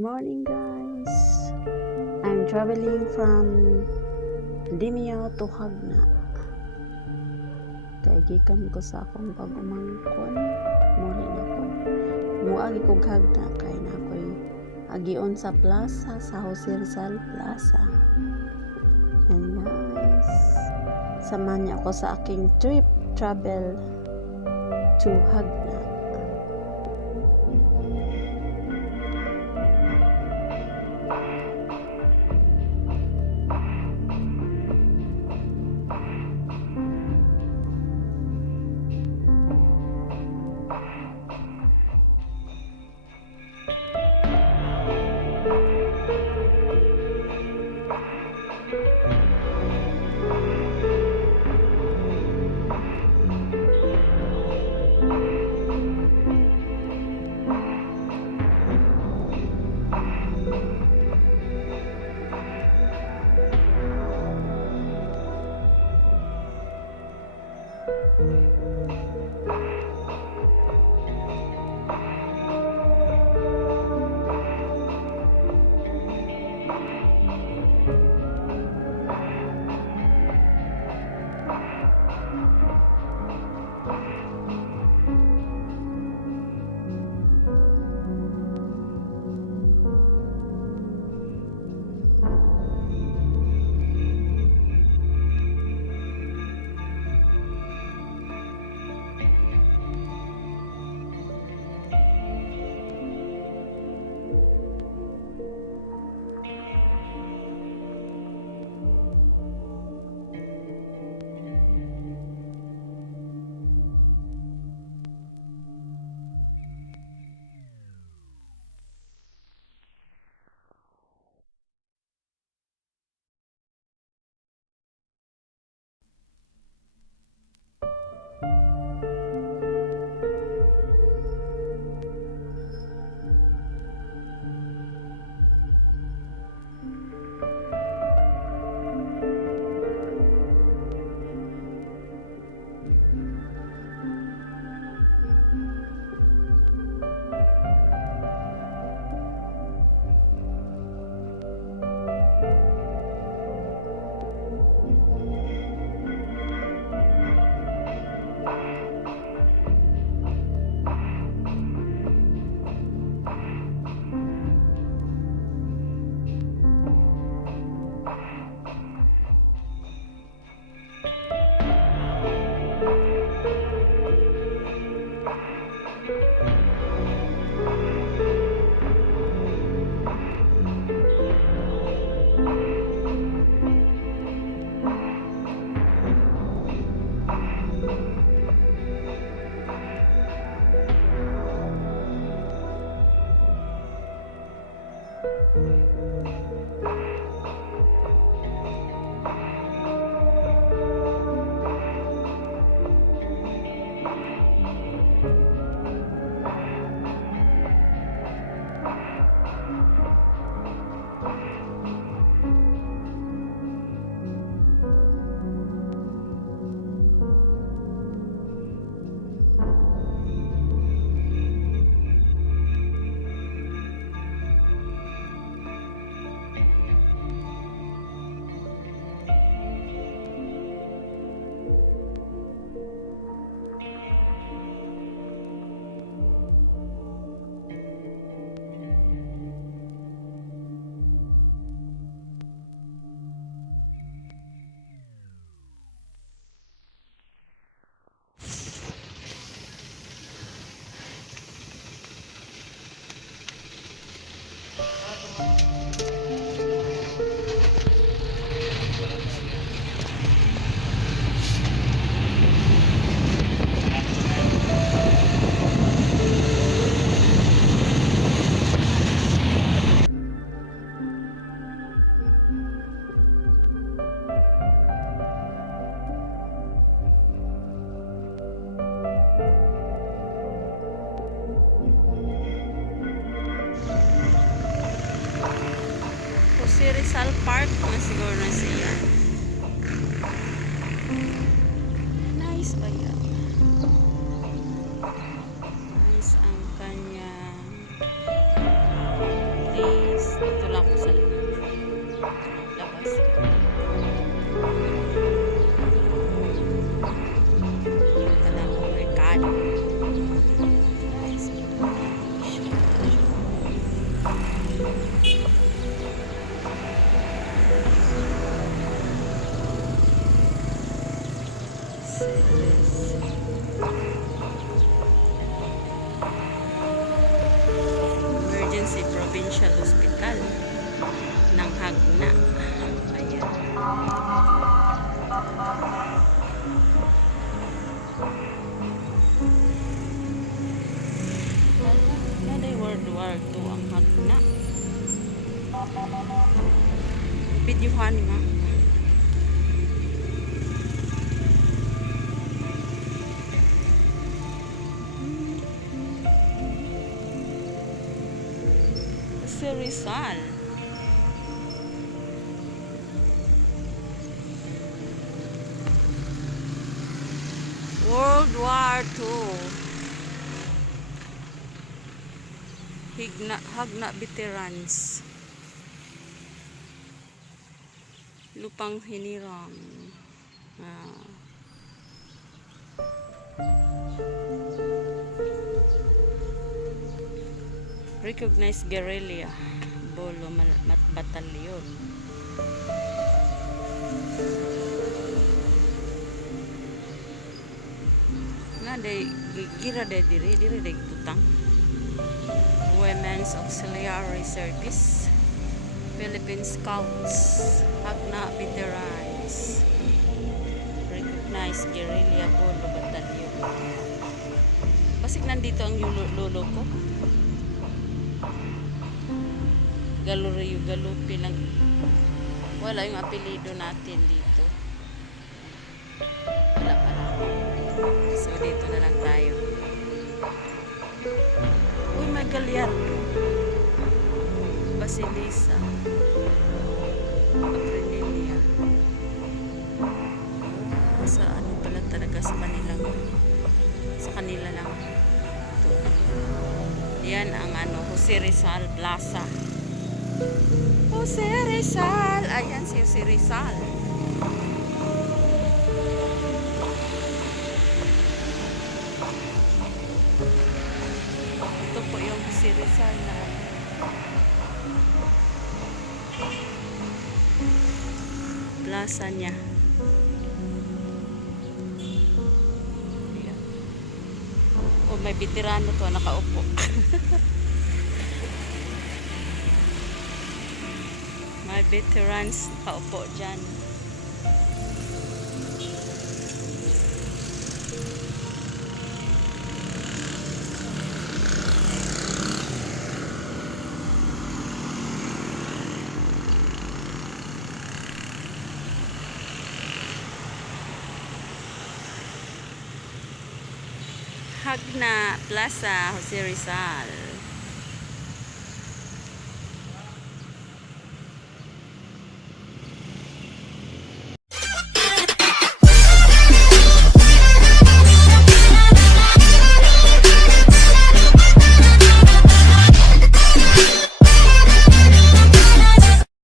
morning guys. I'm traveling from Dimiao to Hagna. Kay gikan ko sa akong pag-umangkon. Muli na ko. Muagi ko Hagna kay na ako'y agion sa plaza, sa Jose Rizal Plaza. And guys, samahan niyo ako sa aking travel to Hagna. Si Rizal Park na siguro na siya. Nice ba yan? Nice ang kanyang place. World War II ang hagna. Videohan nga. Si Rizal. World War II. Hagna veterans. Lupang hinirang. Recognized guerrilla Bolo Batalyon. Na day gira day diri day tutang. Women's Auxiliary Service, Philippine Scouts, Hagna Veterans, Recognized Guerrilla Bolo Batalyon. Basig nandito ang lolo ko. Galupi lang. Wala yung apelido natin dito. Wala pala. So dito na lang tayo. Uy, may Gallardo. Basilisa. Aprilia. Sa ano pala talaga sa kanila lang. Ito. Yan ang Jose Rizal Plaza. Jose Rizal. Ayan si Jose Rizal. Ito po yung Jose Rizal na plaza niya. Ayan. Oh, may veterano to nakaupo. May veterans nakaupo dyan. Hagna Plaza, Jose Rizal.